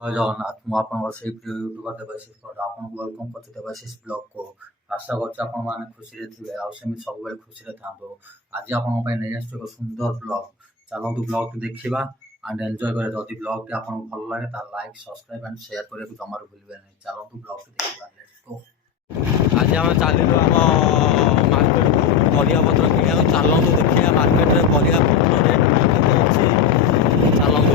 ଜୟ ଜଗନ୍ନାଥ। ମୁଁ ଆପଣଙ୍କର ସେଇ ପ୍ରିୟ ୟୁଟ୍ୟୁବର ଦେବାଶିଷ ପରିଡ଼ା ଆପଣଙ୍କୁ ୱେଲକମ୍ କରୁଛି ଦେବାଶିଷ ବ୍ଲଗକୁ। ଆଶା କରୁଛି ଆପଣମାନେ ଖୁସିରେ ଥିବେ ଆଉ ସେମିତି ସବୁବେଳେ ଖୁସିରେ ଥାଆନ୍ତୁ। ଆଜି ଆପଣଙ୍କ ପାଇଁ ନେଇ ଆସିଛୁ ଏକ ସୁନ୍ଦର ବ୍ଲଗ। ଚାଲନ୍ତୁ ବ୍ଲଗଟି ଦେଖିବା ଆଣ୍ଡ ଏନ୍ଜୟ କରିବା। ଯଦି ବ୍ଲଗଟି ଆପଣଙ୍କୁ ଭଲ ଲାଗେ ତାହେଲେ ଲାଇକ୍ ସବସ୍କ୍ରାଇବ୍ ଆଣ୍ଡ ସେୟାର କରିବାକୁ ଜମାରୁ ଭୁଲିବେ ନାହିଁ। ଚାଲନ୍ତୁ ବ୍ଲଗଟି ଦେଖିବା। Let's go. ଆଜି ଆମେ ଚାଲିଲୁ ଆମ ମାର୍କେଟକୁ ପରିବାପତ୍ର କିଣିବାକୁ। ଚାଲନ୍ତୁ ଦେଖିବା ମାର୍କେଟରେ ପରିବାପତ୍ର ରେଟ୍ କେତେ ଅଛି। ଚାଲନ୍ତୁ।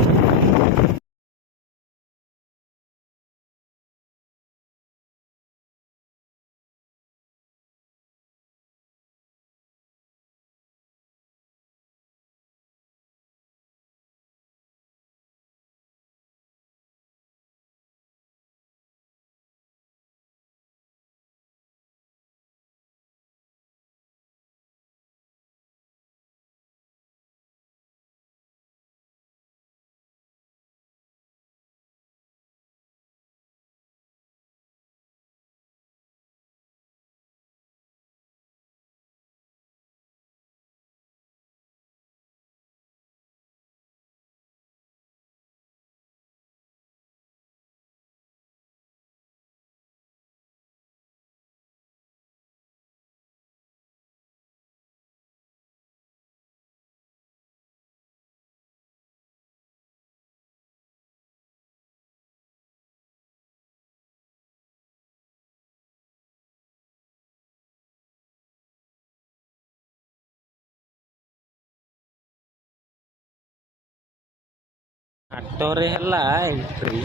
ହାଟରେ ହେଲା ଏଣ୍ଟ୍ରି।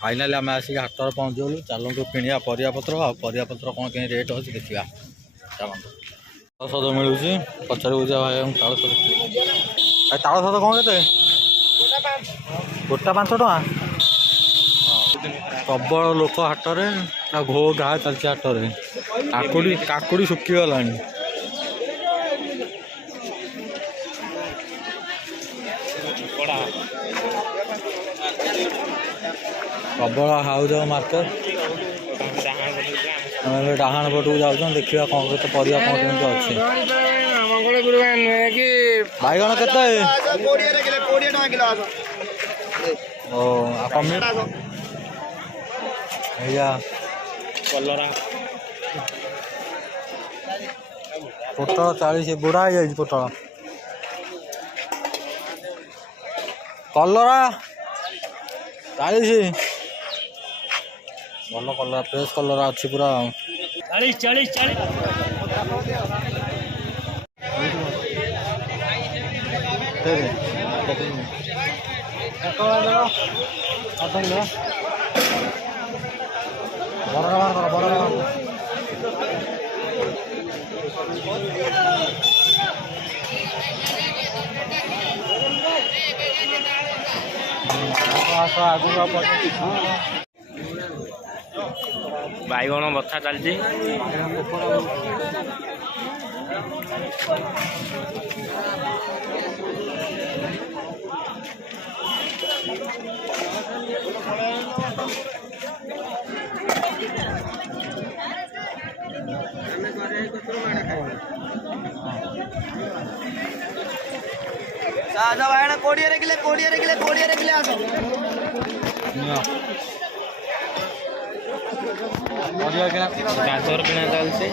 ଫାଇନାଲି ଆମେ ଆସିକି ହାଟରେ ପହଞ୍ଚିଗଲୁ। ଚାଲନ୍ତୁ କିଣିବା ପରିବାପତ୍ର ଆଉ ପରିବାପତ୍ର କ'ଣ କେମିତି ରେଟ୍ ଅଛି ଦେଖିବା। ଚାଲନ୍ତୁ। ତାଳ ସଜ ମିଳୁଛି ପଚାରି ବୁଝିବା ଭାଇ। ତାଳ ସଜ ତାଳ ସଜ କ'ଣ କେତେ? ଗୋଟା 5 ଟଙ୍କା। ପ୍ରବଳ ଲୋକ ହାଟରେ ଆଉ ଘୋ ଘା ଚାଲିଛି ହାଟରେ। କାକୁଡ଼ି ଶୁଖିଗଲାଣି। ପ୍ରବଳ ହାଉଜ ମାର୍କେଟ। ଆମେ ଡାହାଣ ପଟକୁ ଯାଉଛନ୍ତି ଦେଖିବା କ'ଣ କେତେ ପରିବା କ'ଣ କେମିତି ଅଛି। ବାଇଗଣ କେତେ? ଓ କମି ଏଇଆ କଲରା ପୋଟଳ 40 ବୁଢ଼ା ହେଇଯାଇଛି। ପୋଟଳ କଲରା 40। ଭଲ କଲରା ଫ୍ରେଶ କଲରା ଅଛି ପୁରା। 40। ବାଇଗଣ ବଥା ଚାଲିଛି। ବାଇଗଣ 20 କିଲୋ ଆସ। ଗାଜର କିଣା ଚାଲିଛି।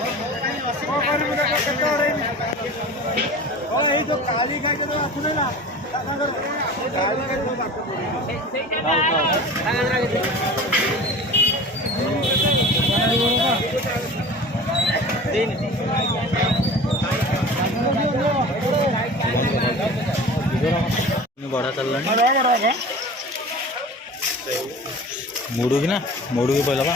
ବଢ଼ା ଚାଲିଲାଣି। ମୁଡ଼ୁ କି ନା ମୁଡ଼ୁ କି ପଇଲା ବା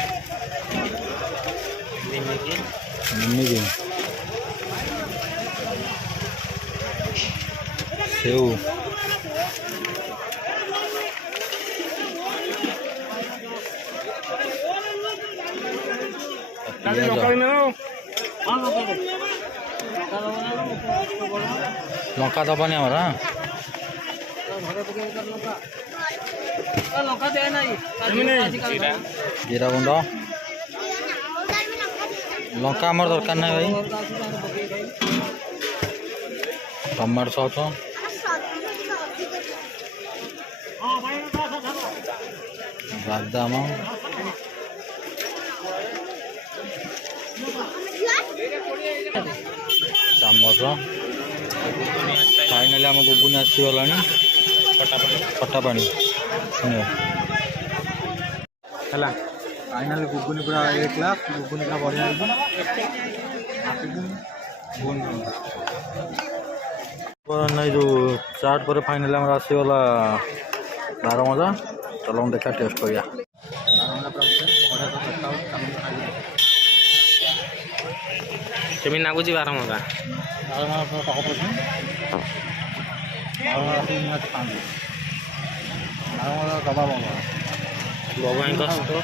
ନିମିକି ସେଉ ଲଙ୍କା ଦବନି ଆମର। ଜିରା ଗୁଣ୍ଡ ଲଙ୍କା ଆମର ଦରକାର ନାହିଁ ଭାଇ। टमाटो सॉस बादाम चामच फाइनाली आम गुगुनी आसीगला खटा पानी है फाइनाली गुगुनी पूरा 1 लाख गुगुनी पूरा बढ़िया नहीं जो चाट पर फाइनाली आम आसीगला 12 मजा चलो हम देखा टेस्ट करिया केमी नागुची 12 मजा दबा बबुआ